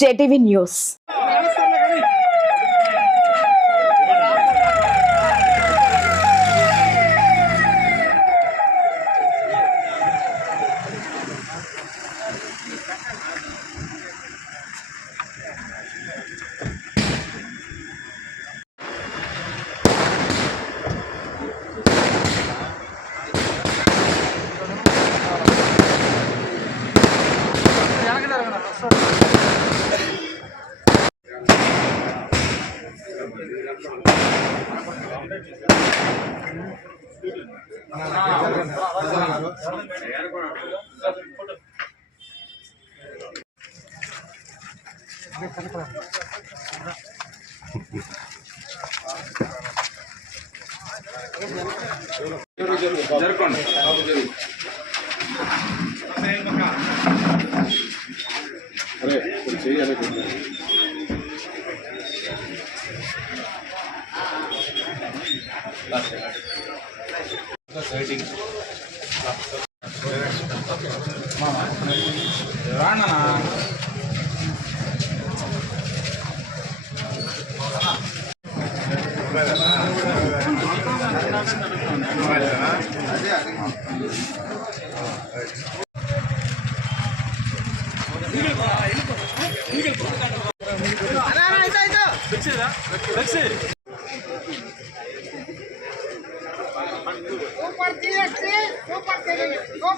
JTV news. జరగండి అరే చేయాలి Gracias. రాణనా Let's see. Let's see.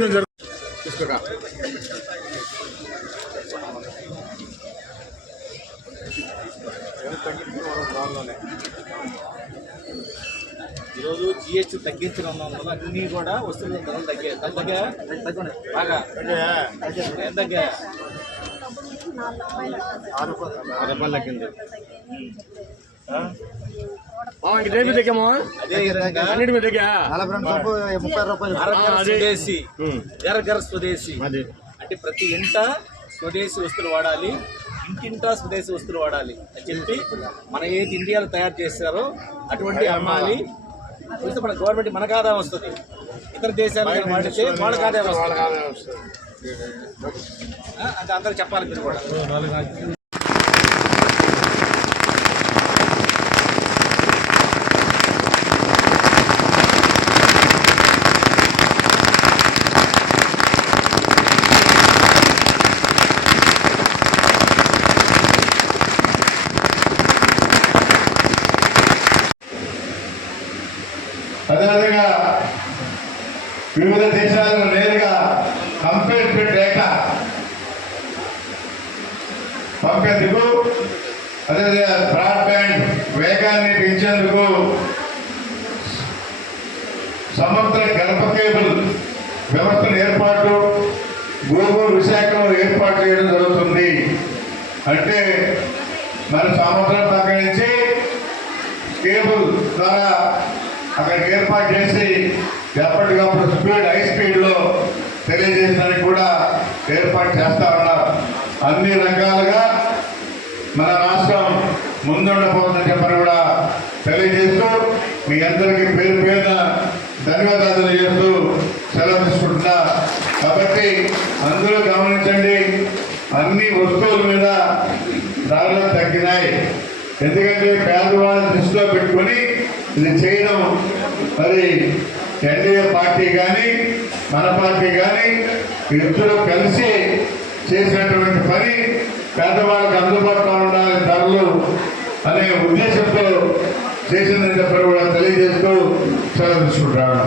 కొంచెం జరు ఈరోజు జిఎస్టీ తగ్గించడం వల్ల అన్ని కూడా వస్తువుల ధరలు తగ్గాయి. తగ్గండి బాగా ఏం తగ్గాయా? ఆరు రూపాయలు తగ్గింది. దగ్గమా అన్నిటి మీద దగ్గర? ముప్పై రూపాయలు. స్వదేశీ. అంటే ప్రతి ఇంట స్వదేశీ వస్తువులు వాడాలి. ఇంటింటా స్వదేశీ వస్తువులు వాడాలి అని చెప్పి మన ఏది ఇండియాలో తయారు చేస్తారో అటువంటి అమ్మాలి. చూస్తే మన గవర్నమెంట్ మనకు ఆదాయం వస్తుంది. ఇతర దేశాలకు వాడితే వాళ్ళకి ఆదాయం వస్తుంది. అంటే అందరూ చెప్పాలి మీరు కూడా. అదేవిధంగా వివిధ దేశాలను నేరుగా కంపేర్ డేటా పంపేందుకు అదేవిధంగా బ్రాడ్బ్యాండ్ వేగాన్ని పెంచేందుకు సముద్ర గర్భ కేబుల్ వ్యవస్థను ఏర్పాటు గూగుల్ విశాఖలో ఏర్పాటు చేయడం జరుగుతుంది. అంటే మన సముద్రం పక్క నుంచి కేబుల్ ద్వారా అక్కడికి ఏర్పాటు చేసి ఎప్పటికప్పుడు స్పీడ్ హై స్పీడ్లో తెలియజేయడానికి కూడా ఏర్పాటు చేస్తా ఉన్నారు. అన్ని రకాలుగా మన రాష్ట్రం ముందుండబోతుందని చెప్పని కూడా తెలియజేస్తూ మీ అందరికీ పేరు పేరున ధన్యవాదాలు చేస్తూ సెలవు తీసుకుంటున్నా. కాబట్టి అందరూ గమనించండి అన్ని వస్తువుల మీద ధరలు తగ్గినాయి. ఎందుకంటే పేదవాళ్ళని దృష్టిలో పెట్టుకొని ఇది చేయడం. మరి ఎన్డీఏ పార్టీ కానీ మన పార్టీ కానీ ఇద్దరు కలిసి చేసినటువంటి పని పేదవాళ్ళకి అందుబాటులో ఉండాలి ధరలు అనే ఉద్దేశంతో చేసిందని చెప్పని కూడా తెలియజేస్తూ సెలవు తీసుకుంటాను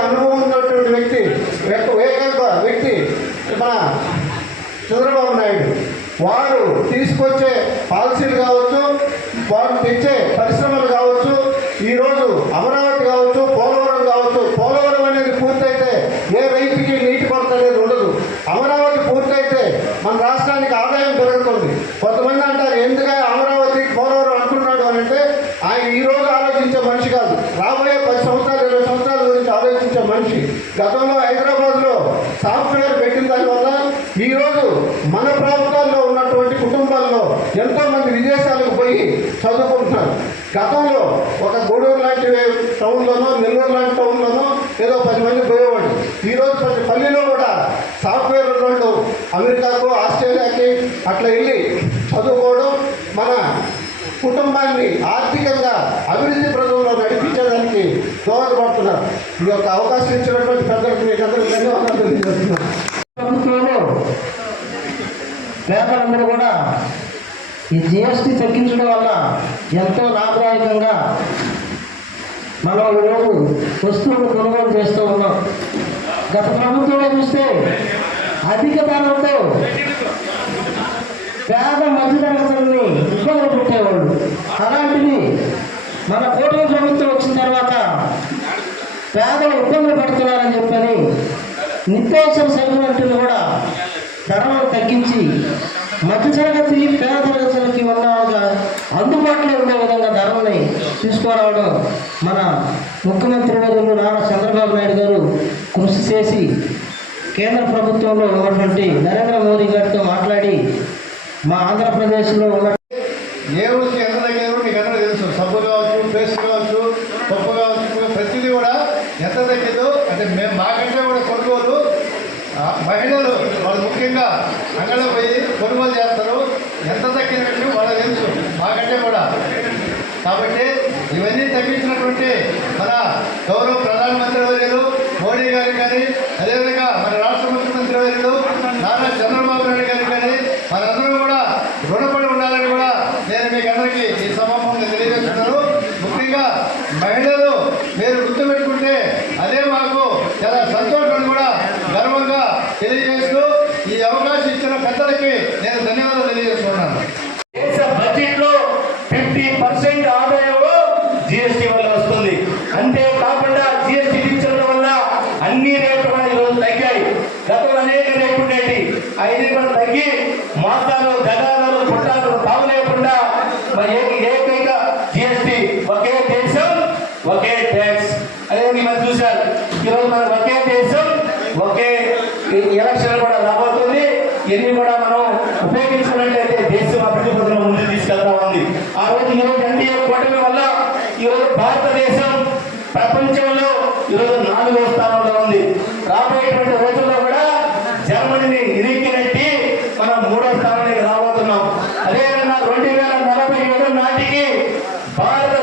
అనుభవం ఉన్నటువంటి వ్యక్తి యొక్క వ్యక్తి మన చంద్రబాబు నాయుడు. వారు తీసుకొచ్చే పాలసీలు కావచ్చు వారు తెచ్చే పరిశ్రమలు కావచ్చు ఈరోజు అమరావతి కావచ్చు పోలవరం కావచ్చు పోలవరం అనేది పూర్తయితే ఏ రైతుకి నీటి కొరత అనేది ఉండదు అమరావతి పూర్తయితే మన రాష్ట్రానికి ఆదాయం పెరుగుతుంది కొంతమంది అంటారు ఎందుకు అమరావతి పోలవరం అనుకున్నాడు అని అంటే ఆయన ఈ రోజు ఆలోచించే మనిషి కాదు. రాబోయే పది సంవత్సరాలు ఇరవై సంవత్సరాల గురించి ఆలోచించే మనిషి. గతంలో హైదరాబాద్లో సాఫ్ట్వేర్ పెట్టిన దానివల్ల ఈరోజు మన ప్రాంతాల్లో ఉన్నటువంటి కుటుంబాల్లో ఎంతోమంది విదేశాలకు పోయి చదువుకుంటున్నారు. గతంలో ఒక గూడూరు లాంటి టౌన్లోనో నెల్లూరు లాంటి టౌన్లోనో ఏదో పది మంది పోయేవాడు ఈరోజు ప్రతి పల్లెలో కూడా సాఫ్ట్వేర్ ఉన్నట్టు అమెరికాకు ఆస్ట్రేలియాకి అట్లా వెళ్ళి చదువుకోవడం మన కుటుంబాన్ని ఆర్థికంగా అభివృద్ధి ప్రజల్లో నడిపించడానికి దోహదపడుతున్నారు. ఈ యొక్క అవకాశం ఇచ్చినటువంటి పెద్దలకు మీకు అందరికీ ధన్యవాదాలు తెలియజేస్తున్నాను. ప్రభుత్వంలో పేదలందరూ కూడా ఈ జిఎస్టీ తగ్గించడం వల్ల ఎంతో లాభదాయకంగా మనం ఈరోజు వస్తువులు కొనుగోలు చేస్తూ ఉన్నాం. గత ప్రభుత్వంలో చూస్తే అధిక ధరలతో పేద మధ్యతరగతులని ఇబ్బందులు పెట్టేవాళ్ళు. అలాంటివి మన కూటమి ప్రభుత్వం వచ్చిన తర్వాత పేదలు ఇబ్బందులు పడుతున్నారని చెప్పని నిత్యావసర సరుకులంటిని కూడా ధరలను తగ్గించి మధ్యతరగతి పేద తరగతులకి ఉన్నగా అందుబాటులో ఉండే విధంగా ధరల్ని తీసుకురావడం మన ముఖ్యమంత్రి వర్యులు నారా చంద్రబాబు నాయుడు గారు కృషి చేసి కేంద్ర ప్రభుత్వంలో ఉన్నటువంటి నరేంద్ర మోదీ గారితో మాట్లాడి మా ఆంధ్రప్రదేశ్లో ఉన్న ఏ వస్తువు ఎంత తగ్గినారో మీకు అందరూ తెలుసు. సబ్బు కావచ్చు పేస్ట్ కావచ్చు పప్పు కావచ్చు ప్రతిదీ కూడా ఎంత తగ్గిందో అంటే మేము మాకంటే కూడా కొనుగోలు మహిళలు వాళ్ళు ముఖ్యంగా అంగడిలో పోయి కొనుగోలు చేస్తారు. ఎంత తగ్గినట్టు వాళ్ళకి తెలుసు. మాకంటే కూడా. కాబట్టి ఇవన్నీ తగ్గించినటువంటి మన గౌరవ ప్రధానమంత్రి వర్యులు మోడీ గారికి కానీ అదేవిధంగా మన రాష్ట్ర ముఖ్యమంత్రి వర్యులు నారా చంద్రబాబు నాయుడు గారికి కానీ మనందరూ కూడా రుణపడి ఉండాలని కూడా నేను మీకు అందరికీ ఈ సమాపంగా తెలియజేస్తున్నాను ముఖ్యంగా మహిళలు మీరు గుర్తుపెట్టుకుంటే అదే మాకు చాలా సంతోషం కూడా గర్వంగా తెలియజేస్తూ ఈ అవకాశం ఇచ్చిన పెద్దలకి నేను ధన్యవాదాలు తెలియజేస్తున్నాను. దేశ బడ్జెట్లో ఫిఫ్టీ పర్సెంట్ ఆదాయంలో జిఎస్టీ వల్ల వస్తుంది. అంతేకాకుండా జిఎస్టీ విధించడం వల్ల అన్ని రేట్లు కూడా ఈరోజు తగ్గాయి. గతంలో అనేక రేట్లు ఉండేవి అవి కూడా తగ్గి మాసాలు గదాలు పుట్టాలు తావు లేకుండా ఏకైక చేయబడటం వల్ల ఈరోజు భారతదేశం ప్రపంచంలో ఈరోజు నాలుగో స్థానంలో ఉంది. రాబోయేటువంటి రోజుల్లో కూడా జర్మనీని ఇరికినట్టి మనం మూడో స్థానానికి రాబోతున్నాం. అదేవిధంగా రెండు వేల నలభై ఏడు నాటికి భారత